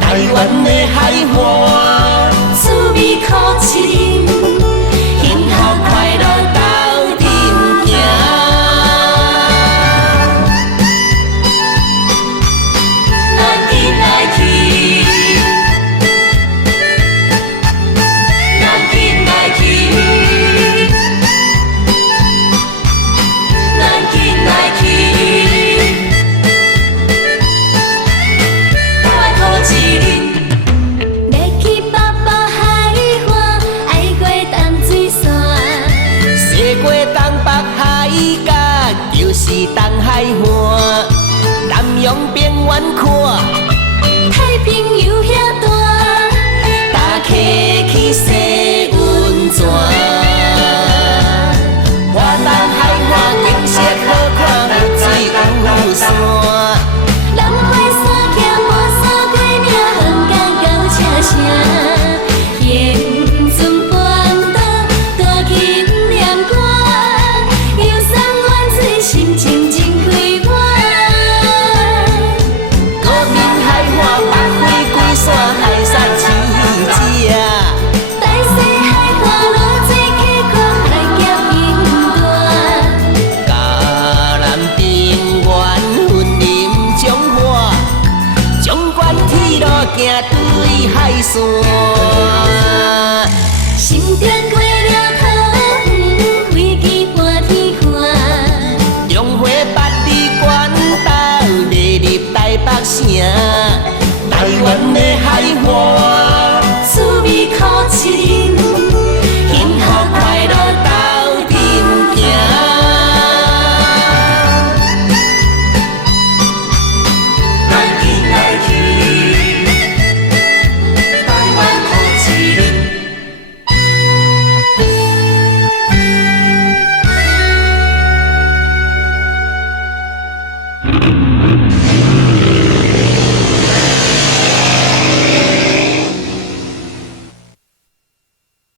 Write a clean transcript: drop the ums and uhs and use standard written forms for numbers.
台湾的海岸，滋味苦深，幸福快乐斗阵行。咱紧来去，咱紧来去，咱紧来去，大土一日。要去北北海岸，爱过东水山，西过东北海角，就是东海岸。南洋边缘看，太平洋遐大，搭客去洗温泉。华南海岸景色好看，有水有山。南回山骑满山过岭，横江到车城，行船半岛，大琴念歌，游山玩水，心情真快活。高明海岸北飞龟山，海产饲食。大西海岸落水溪看海峡平大，嘉南平原云林彰化，纵观铁路行对海线。心中过了头远，飞机半天看。中华八里关岛，列入台北城。